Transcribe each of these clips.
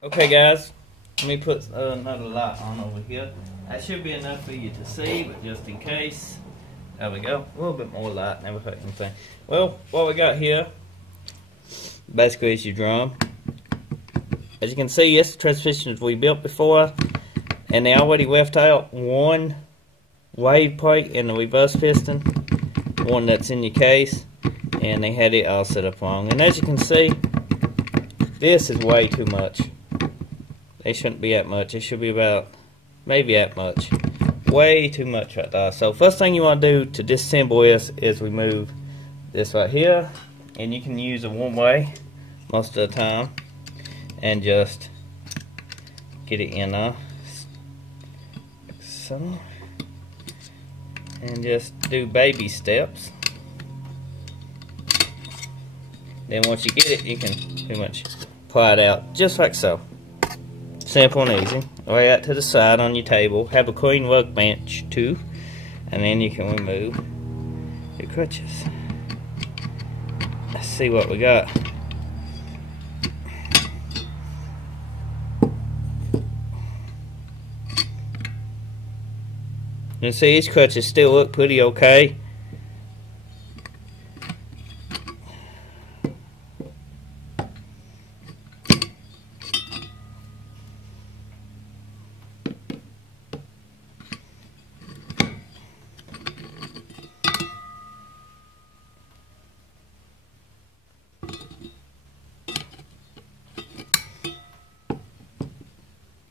Okay guys, let me put another light on over here. That should be enough for you to see, but just in case, there we go. A little bit more light, never hurt anything. Well, what we got here basically is your drum. As you can see, it's the transmissions we built before, and they already left out one wave plate in the reverse piston, one that's in your case, and they had it all set up wrong. And as you can see, this is way too much. They shouldn't be that much. It should be about maybe that much. Way too much right there. So first thing you want to do to disassemble this is remove this right here, and you can use a one way most of the time and just get it in there. So, and just do baby steps. Then once you get it, you can pretty much pry it out just like so. Simple and easy. Lay that to the side on your table. Have a clean workbench too, and then you can remove your crutches. Let's see what we got. You see these crutches still look pretty okay.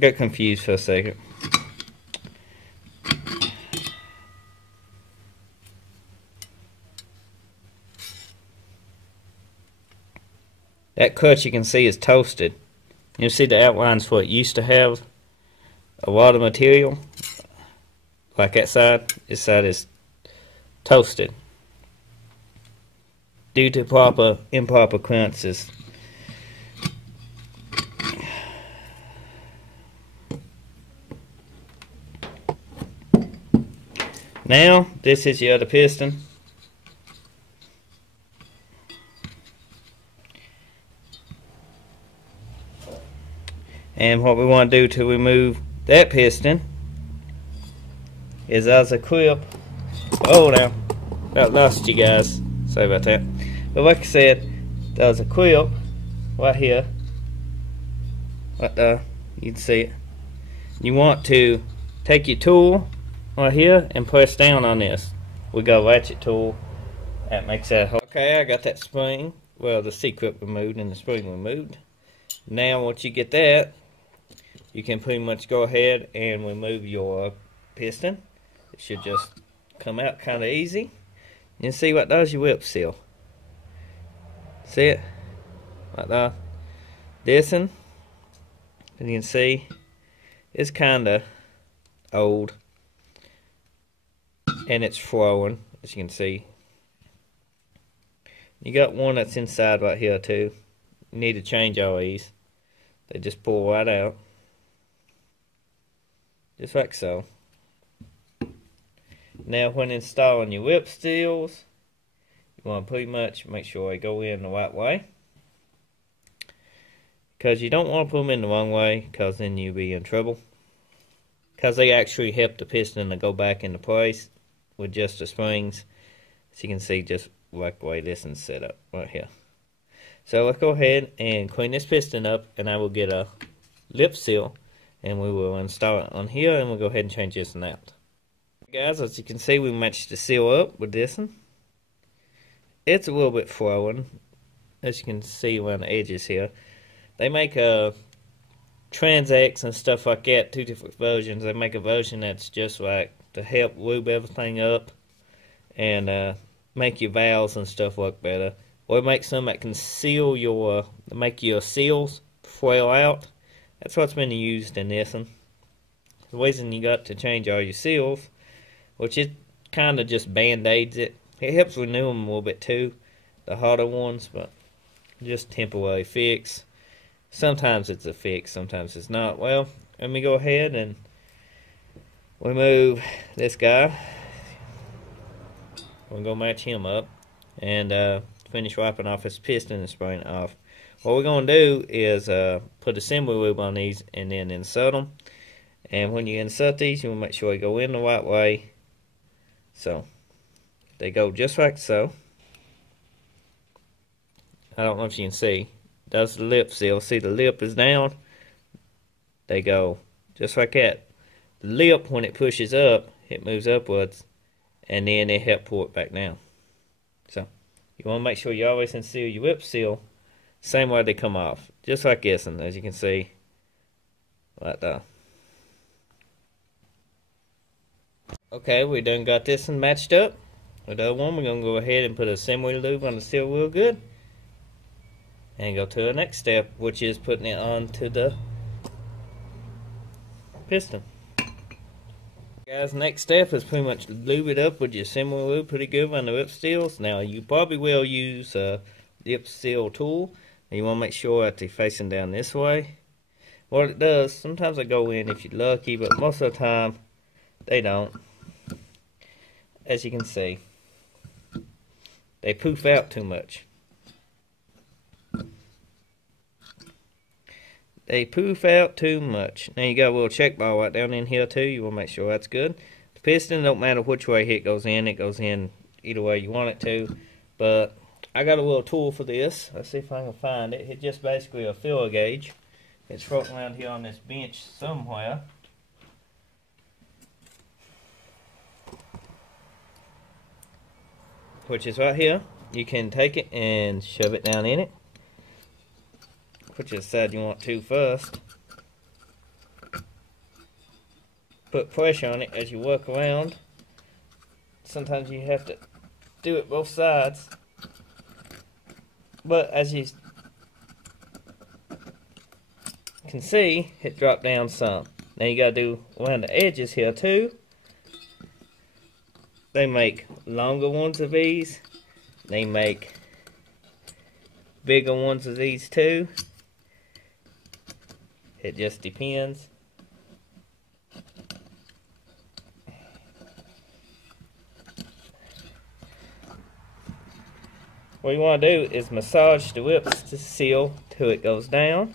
Got confused for a second. That crutch you can see is toasted. You see the outlines for it used to have a lot of material. Like that side, this side is toasted due to improper clearances. Now, this is your other piston. And what we want to do to remove that piston is as a clip. Oh, now, about lost you guys. Sorry about that. But like I said, there's a clip right here. Right there. You can see it. You want to take your tool right here and press down on this. We got a ratchet tool that makes that hole. Okay, I got that spring, well, the C-clip removed and the spring removed. Now once you get that, you can pretty much go ahead and remove your piston. It should just come out kind of easy. You see what does your whip seal. See it? Right there. This one, as you can see, it's kind of old. And it's flowing, as you can see. You got one that's inside right here too. You need to change all these. They just pull right out. Just like so. Now when installing your whip seals, you want to pretty much make sure they go in the right way. Because you don't want to put them in the wrong way, because then you'll be in trouble. Because they actually help the piston to go back into place with just the springs. As you can see, just like the way this is set up right here. So let's go ahead and clean this piston up, and I will get a lip seal and we will install it on here, and we'll go ahead and change this one out. Guys, as you can see, we matched the seal up with this one. It's a little bit flowing, as you can see around the edges here. They make Trans-X and stuff like that, two different versions. They make a version that's just like to help lube everything up and make your valves and stuff work better. Or make some that can seal your, make your seals flail out. That's what's been used in this one. The reason you got to change all your seals, which it kind of just band-aids it. It helps renew them a little bit too, the harder ones, but just temporary fix. Sometimes it's a fix, sometimes it's not. Well, let me go ahead and remove this guy. We're going to match him up and finish wiping off his piston and spraying it off. what we're going to do is put assembly lube on these and then insert them. And when you insert these, you want to make sure they go in the right way. So they go just like so. I don't know if you can see. That's the lip seal. See, the lip is down. They go just like that. The lip, when it pushes up, it moves upwards, and then it help pull it back down. So you want to make sure you always unseal your lip seal same way they come off, just like this, and as you can see, like that. Okay, we done got this one matched up with the other one. We're gonna go ahead and put assembly lube on the seal wheel good, and go to the next step, which is putting it onto the piston. Guys, next step is pretty much lube it up with your assembly lube pretty good on the lip seals. Now you probably will use a lip seal tool, and you want to make sure that they're facing down this way. What it does, sometimes they go in if you're lucky, but most of the time they don't. As you can see, they poof out too much. They poof out too much. Now you got a little check bar right down in here too. You want to make sure that's good. The piston, don't matter which way it goes in either way you want it to. But I got a little tool for this. Let's see if I can find it. It's just basically a filler gauge. It's floating around here on this bench somewhere. Which is right here. You can take it and shove it down in it. Which side you want to first. Put pressure on it as you work around. Sometimes you have to do it both sides. But as you can see, it dropped down some. Now you gotta do around the edges here too. They make longer ones of these. They make bigger ones of these too. It just depends. What you want to do is massage the lip seal till it goes down.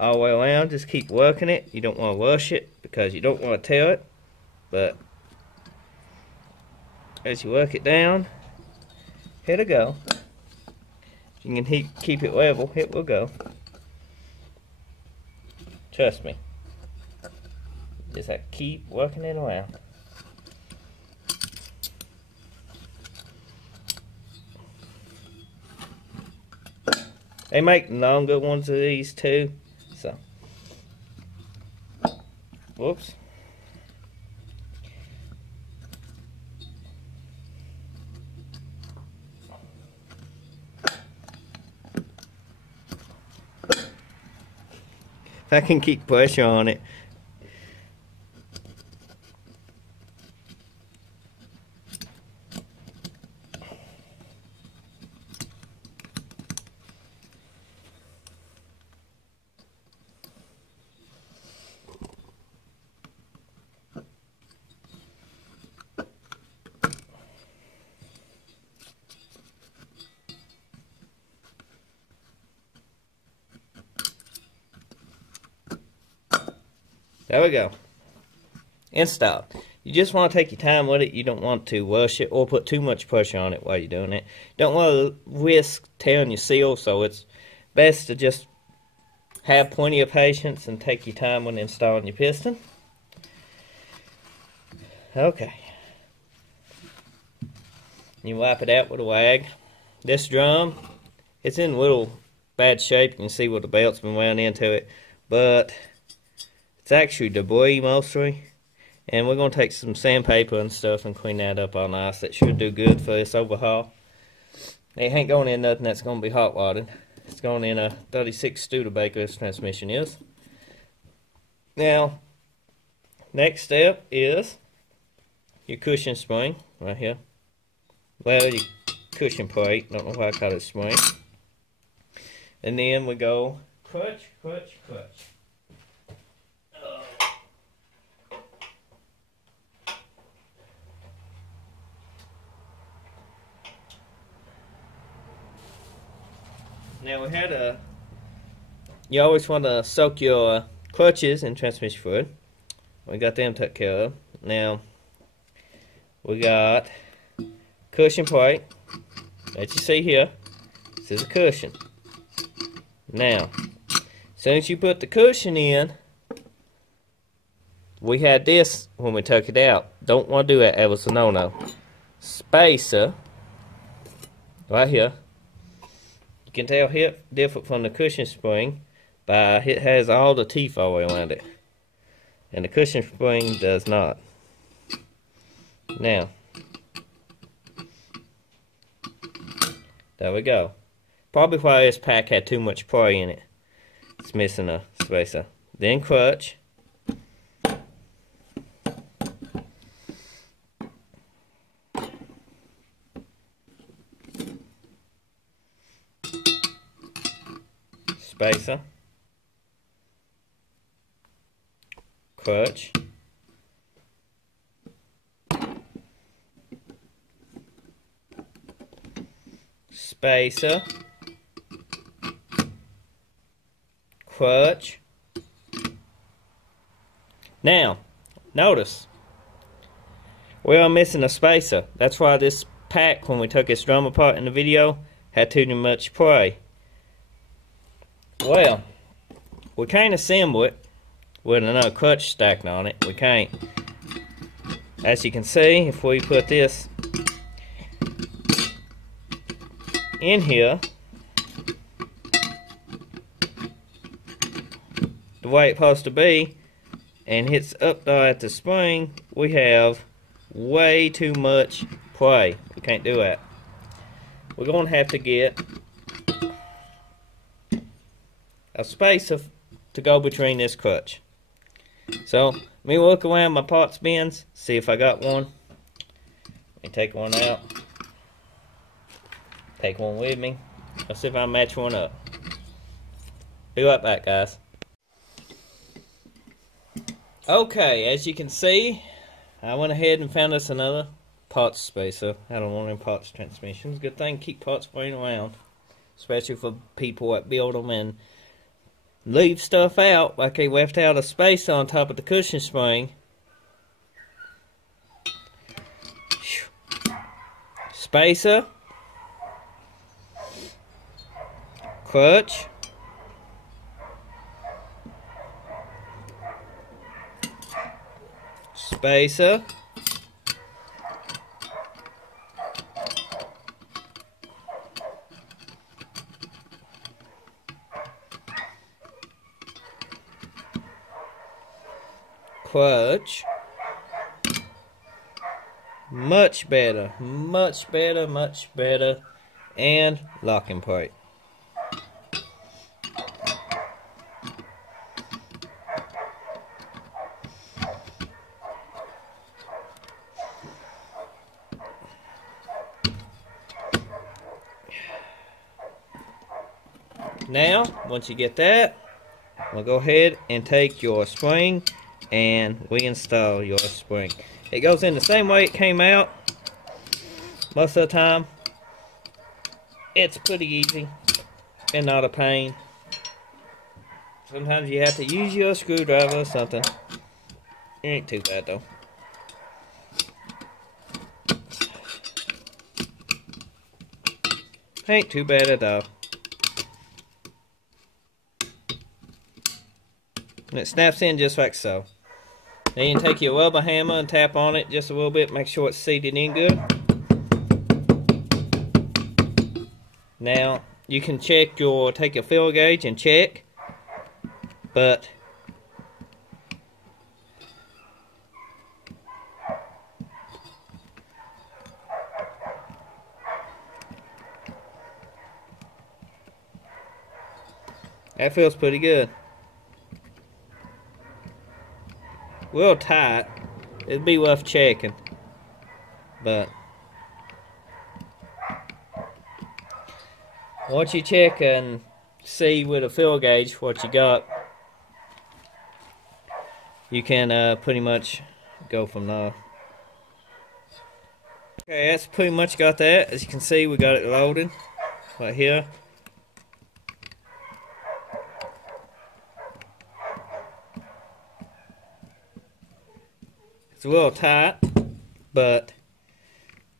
All the way around, just keep working it. You don't want to rush it because you don't want to tear it. But as you work it down, it'll go. If you can keep it level, it will go. Trust me. Just have to keep working it around. They make longer ones of these too. So, whoops. If I can keep pressure on it. There we go. Installed. You just want to take your time with it. You don't want to rush it or put too much pressure on it while you're doing it. Don't want to risk tearing your seal, so it's best to just have plenty of patience and take your time when installing your piston. Okay. You wipe it out with a rag. This drum, it's in a little bad shape. You can see where the belt's been wound into it, but it's actually debris mostly, and we're going to take some sandpaper and stuff and clean that up all nice. That should do good for this overhaul. It ain't going in nothing that's going to be hot watered. It's going in a 36 Studebaker, this transmission is. Now, next step is your cushion spring right here. Well, your cushion plate, don't know why I call it spring. And then we go crutch, crutch, crutch. Now we had you always want to soak your clutches in transmission fluid. We got them taken care of. Now we got cushion plate that you see here. This is a cushion. Now, as soon as you put the cushion in, we had this when we took it out. Don't want to do that. That was a no-no. Spacer right here. You can tell here different from the cushion spring by it has all the teeth all the way around it, and the cushion spring does not. Now, there we go. Probably why this pack had too much play in it. It's missing a spacer. Then clutch. Spacer. Clutch. Spacer. Clutch. Now, notice we are missing a spacer. That's why this pack, when we took its drum apart in the video, had too much play. Well, we can't assemble it with another clutch stacked on it. We can't. As you can see, if we put this in here, the way it's supposed to be, and hits up there at the spring, we have way too much play. We can't do that. We're going to have to get a spacer to go between this clutch. So, let me look around my parts bins, see if I got one. Let me take one out. Take one with me. Let's see if I match one up. Be right back, guys. Okay, as you can see, I went ahead and found us another parts spacer. I don't want any parts transmissions. Good thing keep parts laying around, especially for people that build them and leave stuff out, like they left out a spacer on top of the cushion spring. Spacer. Clutch. Spacer. Clutch. Much better, much better, much better. And locking plate. Now, once you get that, we'll go ahead and take your spring and reinstall your spring. It goes in the same way it came out. Most of the time, it's pretty easy and not a pain. Sometimes you have to use your screwdriver or something. It ain't too bad though. Ain't too bad at all. And it snaps in just like so. Then you can take your rubber hammer and tap on it just a little bit, make sure it's seated in good. Now, you can check take your fill gauge and check, but that feels pretty good. Real tight. It'd be rough checking, but once you check and see with a fill gauge what you got, you can pretty much go from there. Okay, that's pretty much got that. As you can see, we got it loaded right here. It's a little tight, but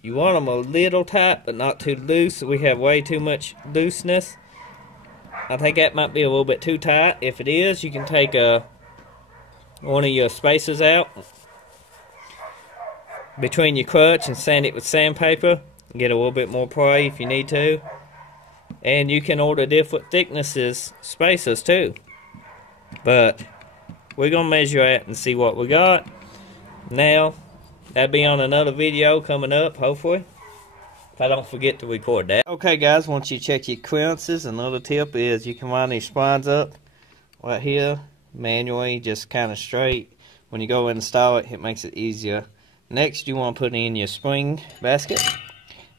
you want them a little tight, but not too loose. We have way too much looseness. I think that might be a little bit too tight. If it is, you can take one of your spacers out between your clutch and sand it with sandpaper. Get a little bit more play if you need to. And you can order different thicknesses spacers too. But we're going to measure it and see what we got. Now, that'll be on another video coming up, hopefully, if I don't forget to record that. Okay guys, once you check your clearances, another tip is you can line these splines up right here manually, just kind of straight. When you go install it, it makes it easier. Next, you want to put in your spring basket.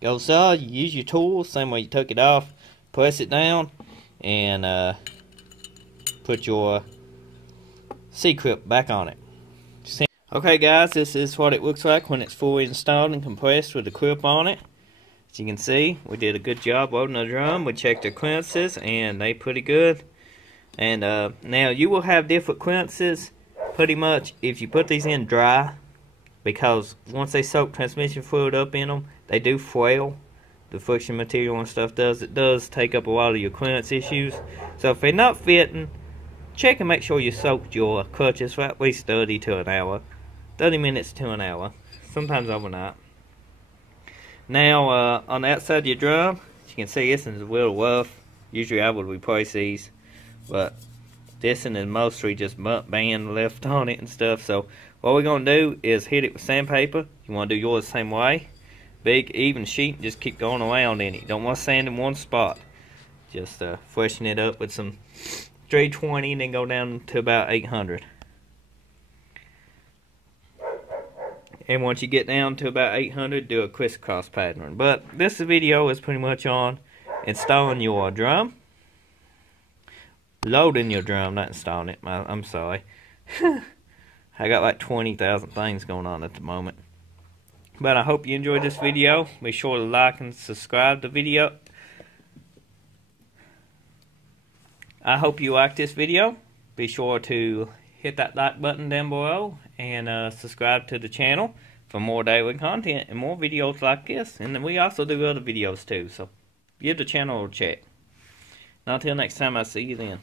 Go inside, you use your tools, same way you took it off, press it down, and put your C-clip back on it. Okay guys, this is what it looks like when it's fully installed and compressed with the clip on it. As you can see, we did a good job loading the drum. We checked the clearances and they pretty good. And now you will have different clearances pretty much if you put these in dry, because once they soak transmission fluid up in them, they do frail. The friction material and stuff it does take up a lot of your clearance issues. So if they're not fitting, check and make sure you soaked your clutches for at least 30 to an hour. 30 minutes to an hour, sometimes overnight. Now on the outside of your drum, as you can see, this is a little rough. Usually I would replace these, but this one is mostly just butt band left on it and stuff. So what we're going to do is hit it with sandpaper. You want to do yours the same way. Big even sheet, just keep going around in it. You don't want to sand in one spot. Just freshen it up with some 320 and then go down to about 800. And once you get down to about 800, do a crisscross pattern. But this video is pretty much on installing your drum. Loading your drum, not installing it. I'm sorry. I got like 20,000 things going on at the moment. But I hope you enjoyed this video. Be sure to like and subscribe to the video. I hope you liked this video. Be sure to hit that like button down below and subscribe to the channel for more daily content and more videos like this. And then we also do other videos too, so give the channel a check. Until next time, I'll see you then.